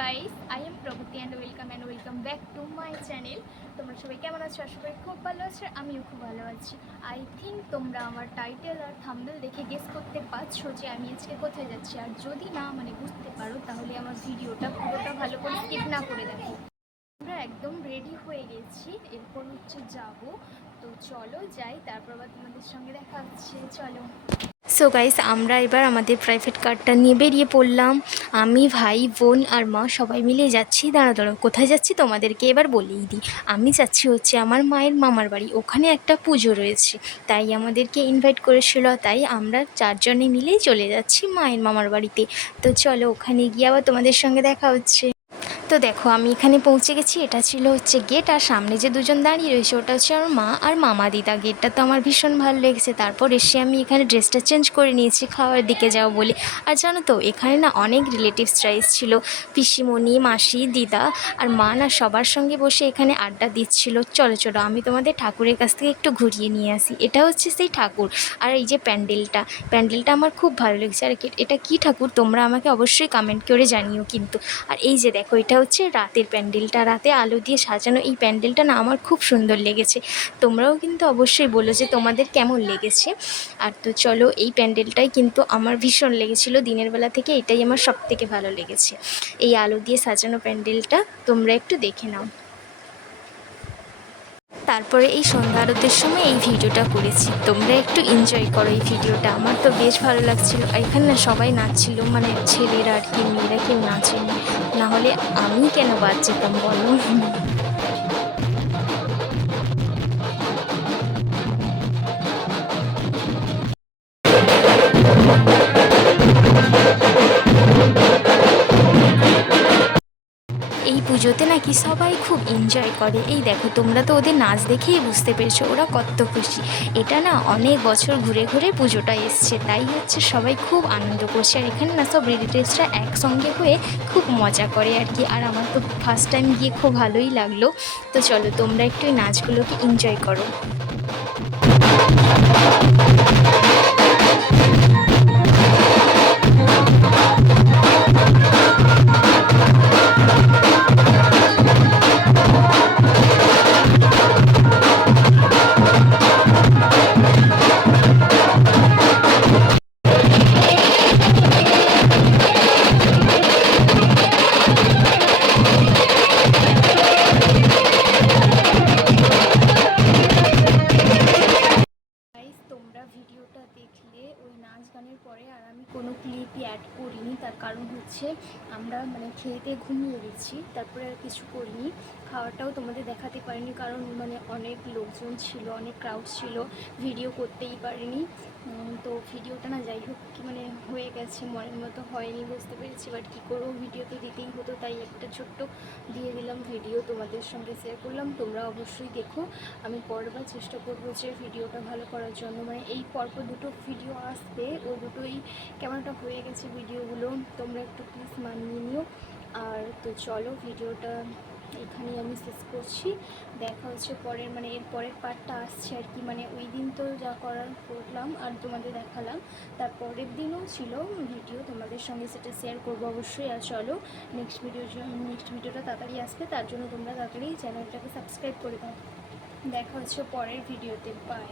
Guys I am Pragati and welcome and welcome back to my channel তোমরা সবাই কেমন আছো? আশা করি খুব ভালো আছো, আমিও খুব ভালো আছি। আই থিঙ্ক তোমরা আমার টাইটেল আর থাম্বেল দেখে গেস করতে পারছ যে আমি আজকে কোথায় যাচ্ছি। আর যদি না মানে বুঝতে পারো, তাহলে আমার ভিডিওটা পুরোটা ভালো করে স্কিপ না করে দেখো। আমরা একদম রেডি হয়ে গেছি, এরপর হচ্ছে যাব। তো চলো যাই, তারপর আবার তোমাদের সঙ্গে দেখা হচ্ছে। চলো। সো গাইস আমরা এবার আমাদের প্রাইভেট কারটা নিয়ে বেরিয়ে পড়লাম। আমি, ভাই, বোন আর মা সবাই মিলে যাচ্ছি। দাঁড়া দাঁড়ো কোথায় যাচ্ছি তোমাদেরকে এবার বলেই দিই। আমি যাচ্ছি হচ্ছে আমার মায়ের মামার বাড়ি। ওখানে একটা পুজো রয়েছে। তাই আমাদেরকে ইনভাইট করেছিল। তাই আমরা চারজনে মিলেই চলে যাচ্ছি মায়ের মামার বাড়িতে। তো চলো, ওখানে গিয়ে আবার তোমাদের সঙ্গে দেখা হচ্ছে। তো দেখো, আমি এখানে পৌঁছে গেছি। এটা ছিল হচ্ছে গেট আর সামনে যে দুজন দাঁড়িয়ে রয়েছে, ওটা হচ্ছে আমার মা আর মামা দিদা। গেটটা তো আমার ভীষণ ভালো লেগেছে। তারপর এসে আমি এখানে ড্রেসটা চেঞ্জ করে নিয়েছি, খাওয়ার দিকে যাও বলে। আর জানো তো, এখানে না অনেক রিলেটিভসরা এসেছিল পিসিমণি, মাসি, দিদা আর মা না সবার সঙ্গে বসে এখানে আড্ডা দিচ্ছিল। চলো চলো, আমি তোমাদের ঠাকুরের কাছ থেকে একটু ঘুরিয়ে নিয়ে আসি। এটা হচ্ছে সেই ঠাকুর। আর এই যে প্যান্ডেলটা প্যান্ডেলটা আমার খুব ভালো লেগেছে। আর এটা কি ঠাকুর? তোমরা আমাকে অবশ্যই কমেন্ট করে জানিও কিন্তু। আর এই যে দেখো, এটা হচ্ছে রাতের প্যান্ডেলটা, রাতে আলো দিয়ে সাজানো এই প্যান্ডেলটা না আমার খুব সুন্দর লেগেছে। তোমরাও কিন্তু অবশ্যই বলো যে তোমাদের কেমন লেগেছে। আর তো চলো, এই প্যান্ডেলটাই কিন্তু আমার ভীষণ লেগেছিলো। দিনের বেলা থেকে এটাই আমার সব থেকে ভালো লেগেছে। এই আলো দিয়ে সাজানো প্যান্ডেলটা তোমরা একটু দেখে নাও। তারপরে এই সন্ধ্যা আরতের সময় এই ভিডিওটা করেছি। তোমরা একটু এনজয় করো এই ভিডিওটা। আমার তো বেশ ভালো লাগছিল। এখানে না সবাই নাচছিল মানে ছেলেরা আর কি, মেয়েরা কেউ নাচেনি। না হলে আমি কেন বাদ যেতাম বলো? পুজোতে নাকি সবাই খুব এনজয় করে। এই দেখো, তোমরা তো ওদের নাচ দেখেই বুঝতে পেরেছ, ওরা কত খুশি। এটা না অনেক বছর ঘুরে ঘুরে পুজোটা এসছে, তাই হচ্ছে সবাই খুব আনন্দ করছে। আর এখানে না সব রিলেটিভসরা একসঙ্গে হয়ে খুব মজা করে আর কি। আর আমার তো ফার্স্ট টাইম গিয়ে খুব ভালোই লাগল। তো চলো, তোমরা একটু এই নাচগুলোকে এনজয় করো। গানের পরে আর আমি কোনো ক্লিপই অ্যাড করিনি। তার কারণ হচ্ছে আমরা মানে খেয়েতে ঘুমিয়ে গেছি, তারপরে আর কিছু করিনি। খাওয়াটাও তোমাদের দেখাতে পারিনি কারণ মানে অনেক লোকজন ছিল, অনেক ক্রাউড ছিল। ভিডিও করতেই পারিনি। তো ভিডিওটা না যাই হোক কি মানে হয়ে গেছে, মনের মতো হয়নি, বুঝতে পেরেছি। বাট কী করব ভিডিও তো দিতেই হতো, তাই একটা ছোট্ট দিয়ে দিলাম ভিডিও তোমাদের সঙ্গে শেয়ার করলাম। তোমরা অবশ্যই দেখো। আমি পরবার চেষ্টা করব যে ভিডিওটা ভালো করার জন্য। মানে এই পরপর দুটো ভিডিও আসবে ও দুটোই কেমন একটা হয়ে গেছে ভিডিওগুলো, তোমরা একটু প্লিজ মানিয়ে নিও। আর তো চলো ভিডিওটা এখানেই আমি শেষ করছি। দেখা হচ্ছে পরের মানে এর পরের পার্টটা আসছে আর কি মানে ওই দিন তো যা করার করলাম আর তোমাদের দেখালাম, তার পরের দিনও ছিল ভিডিও, তোমাদের সঙ্গে সেটা শেয়ার করব অবশ্যই। আর চলো নেক্সট ভিডিও নেক্সট ভিডিওটা তাড়াতাড়ি আসবে, তার জন্য তোমরা তাড়াতাড়ি চ্যানেলটাকে সাবস্ক্রাইব করে দাও। দেখা হচ্ছে পরের ভিডিওতে বাই